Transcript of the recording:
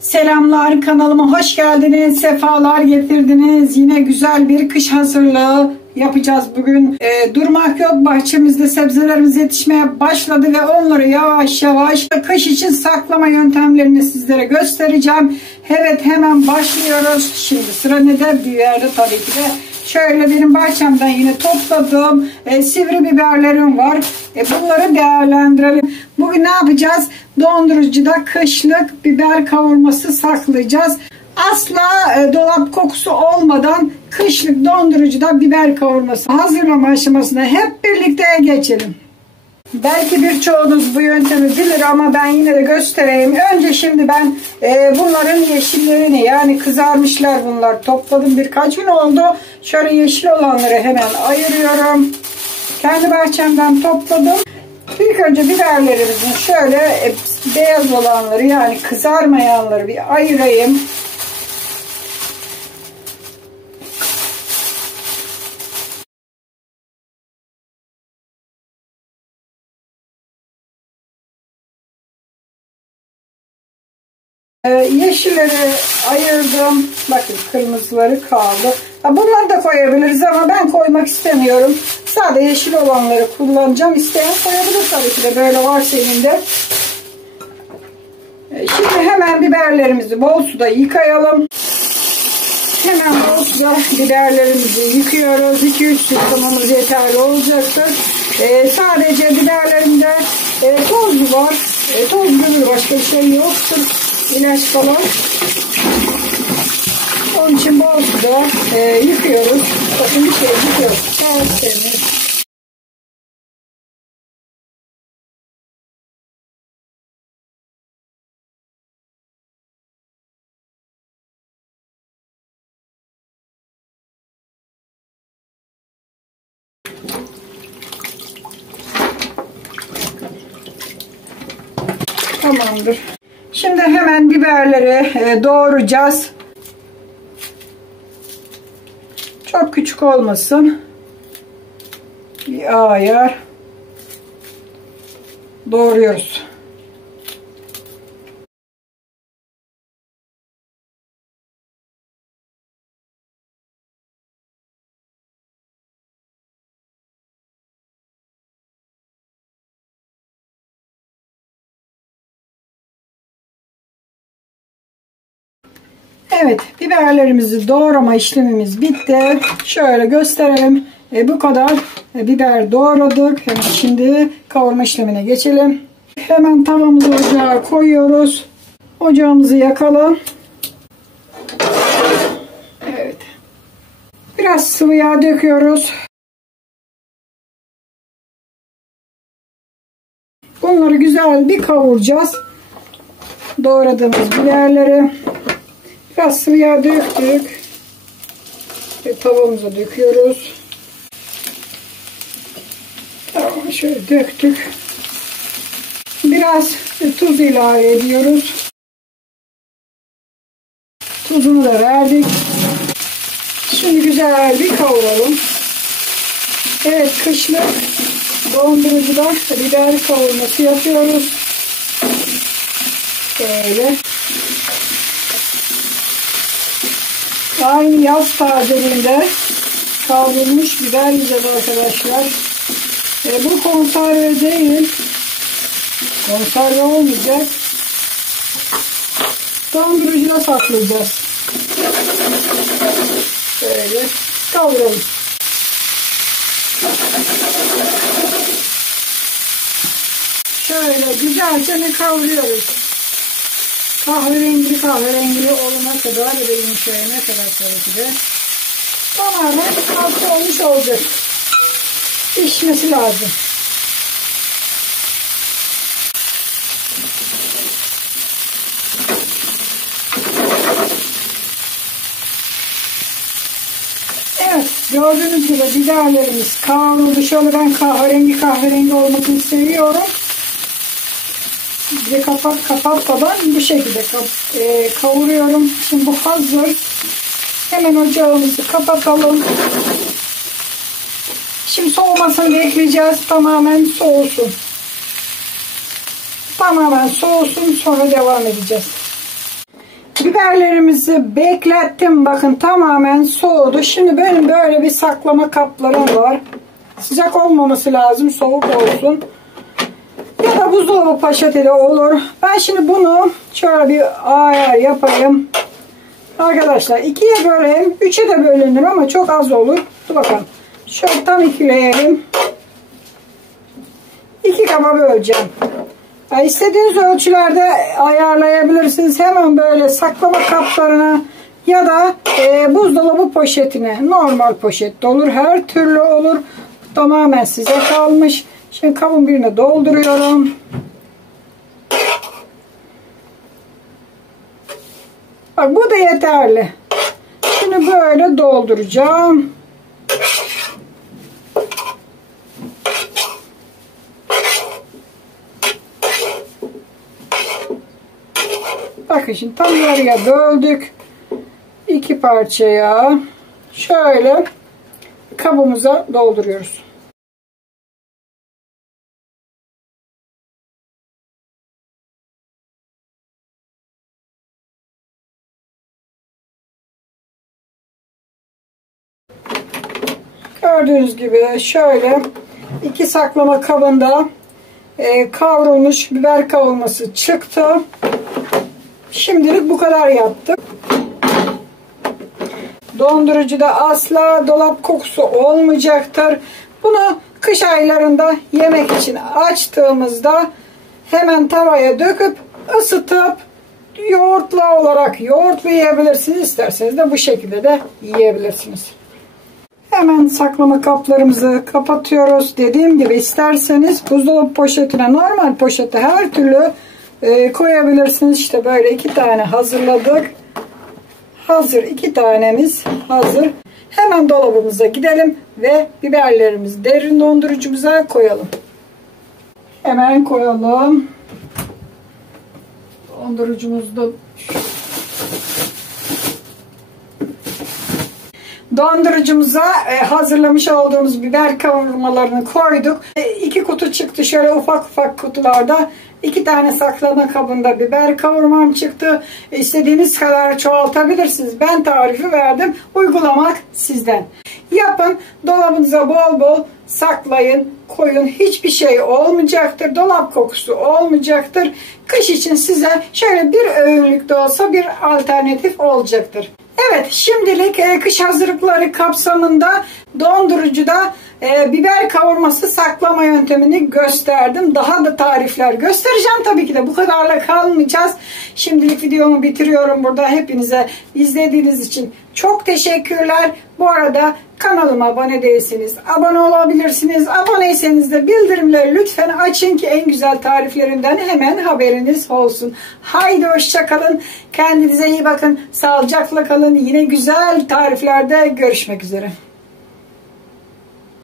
Selamlar, kanalıma hoş geldiniz, sefalar getirdiniz. Yine güzel bir kış hazırlığı yapacağız bugün. Durmak yok, bahçemizde sebzelerimiz yetişmeye başladı ve onları yavaş yavaş kış için saklama yöntemlerini sizlere göstereceğim. Evet, hemen başlıyoruz. Şimdi sıra nedir? Biberde tabii ki de. Şöyle benim bahçemden yine topladığım sivri biberlerim var. Bunları değerlendirelim. Bugün ne yapacağız? Dondurucuda kışlık biber kavurması saklayacağız. Asla dolap kokusu olmadan kışlık dondurucuda biber kavurması hazırlama aşamasına hep birlikte geçelim. Belki birçoğunuz bu yöntemi bilir ama ben yine de göstereyim. Önce şimdi ben bunların yeşillerini, yani kızarmışlar bunlar, topladım, birkaç gün oldu. Şöyle yeşil olanları hemen ayırıyorum. Kendi bahçemden topladım. İlk önce biberlerimizin şöyle beyaz olanları, yani kızarmayanları bir ayırayım. Yeşilleri ayırdım. Bakın, kırmızıları kaldı. Bunları da koyabiliriz ama ben koymak istemiyorum. Sadece yeşil olanları kullanacağım. İsteyen koyabilir tabii ki de, böyle varsa elinde. Şimdi hemen biberlerimizi bol suda yıkayalım. Hemen bol suda biberlerimizi yıkıyoruz. 2-3 su yıkamamız yeterli olacaktır. Sadece biberlerimde toz var. Toz biber, başka bir şey yoktur. İlaç falan. Onun için bol suda yıkıyoruz. Bakın, bir şey yıkıyoruz. Tertemiz. Tamamdır. Şimdi hemen biberleri doğrayacağız. Çok küçük olmasın. Bir ayar doğruyoruz. Evet, biberlerimizi doğrama işlemimiz bitti. Şöyle gösterelim. Bu kadar biber doğradık. Hemen şimdi kavurma işlemine geçelim. Hemen tavamızı ocağa koyuyoruz. Ocağımızı yakalım. Evet. Biraz sıvı yağ döküyoruz. Bunları güzel bir kavuracağız. Doğradığımız biberleri. Biraz sıvı yağ döktük ve tavamıza döküyoruz. Tamam, şöyle döktük. Biraz tuz ilave ediyoruz. Tuzunu da verdik. Şimdi güzel bir kavuralım. Evet, kışlık dondurucuda biber kavurması yapıyoruz. Böyle. Aynı yaz tazeliğinde kavrulmuş biber yiyeceğiz arkadaşlar. Bu konserve değil. Konserve olmayacak. Dondurucuda saklayacağız. Böyle kavuralım. Şöyle güzelce kavuruyoruz. Kahverengi olana kadar ve yumuşayana kadar tabii ki de tamamen altı olmuş olacak. Pişmesi lazım. Evet, gördüğünüz gibi biberlerimiz kavruldu. Şöyle ben kahverengi olmasını seviyorum. Bir kapatmadan bu şekilde kavuruyorum. Şimdi bu hazır. Hemen ocağımızı kapatalım. Şimdi soğumasını bekleyeceğiz. Tamamen soğusun. Tamamen soğusun, sonra devam edeceğiz. Biberlerimizi beklettim. Bakın tamamen soğudu. Şimdi benim böyle bir saklama kaplarım var. Sıcak olmaması lazım. Soğuk olsun. Ya da buzdolabı poşeti de olur. Ben şimdi bunu şöyle bir ayar yapayım. Arkadaşlar 2'ye böleyim. 3'e de bölünür ama çok az olur. Dur bakalım. Şöyle tam ikileyelim. 2 kaba böleceğim. Yani istediğiniz ölçülerde ayarlayabilirsiniz. Hemen böyle saklama kaplarına ya da buzdolabı poşetine. Normal poşet de olur. Her türlü olur. Tamamen size kalmış. Şimdi kabın birine dolduruyorum. Bak bu da yeterli. Şimdi böyle dolduracağım. Bakın şimdi tam yarıya böldük. 2 parçaya şöyle kabımıza dolduruyoruz. Gördüğünüz gibi şöyle 2 saklama kabında kavrulmuş biber kavurması çıktı. Şimdilik bu kadar yaptık. Dondurucuda asla dolap kokusu olmayacaktır. Bunu kış aylarında yemek için açtığımızda hemen tavaya döküp ısıtıp yoğurtlu yiyebilirsiniz. İsterseniz de bu şekilde de yiyebilirsiniz. Hemen saklama kaplarımızı kapatıyoruz. Dediğim gibi isterseniz buzdolabı poşetine, normal poşete her türlü koyabilirsiniz. İşte böyle 2 tane hazırladık. Hazır 2 tanemiz hazır. Hemen dolabımıza gidelim ve biberlerimizi derin dondurucumuza koyalım. Hemen koyalım. Dondurucumuzda dondurucumuza hazırlamış olduğumuz biber kavurmalarını koyduk. 2 kutu çıktı. Şöyle ufak ufak kutularda 2 tane saklama kabında biber kavurmam çıktı. İstediğiniz kadar çoğaltabilirsiniz. Ben tarifi verdim. Uygulamak sizden. Yapın. Dolabınıza bol bol saklayın. Koyun. Hiçbir şey olmayacaktır. Dolap kokusu olmayacaktır. Kış için size şöyle bir öğünlük de olsa bir alternatif olacaktır. Evet, şimdilik kış hazırlıkları kapsamında dondurucuda biber kavurması saklama yöntemini gösterdim. Daha da tarifler göstereceğim. Tabii ki de bu kadarla kalmayacağız. Şimdilik videomu bitiriyorum burada. Hepinize izlediğiniz için çok teşekkürler. Bu arada kanalıma abone değilseniz abone olabilirsiniz. Aboneyseniz de bildirimleri lütfen açın ki en güzel tariflerimden hemen haberiniz olsun. Haydi hoşça kalın. Kendinize iyi bakın. Sağlıcakla kalın. Yine güzel tariflerde görüşmek üzere.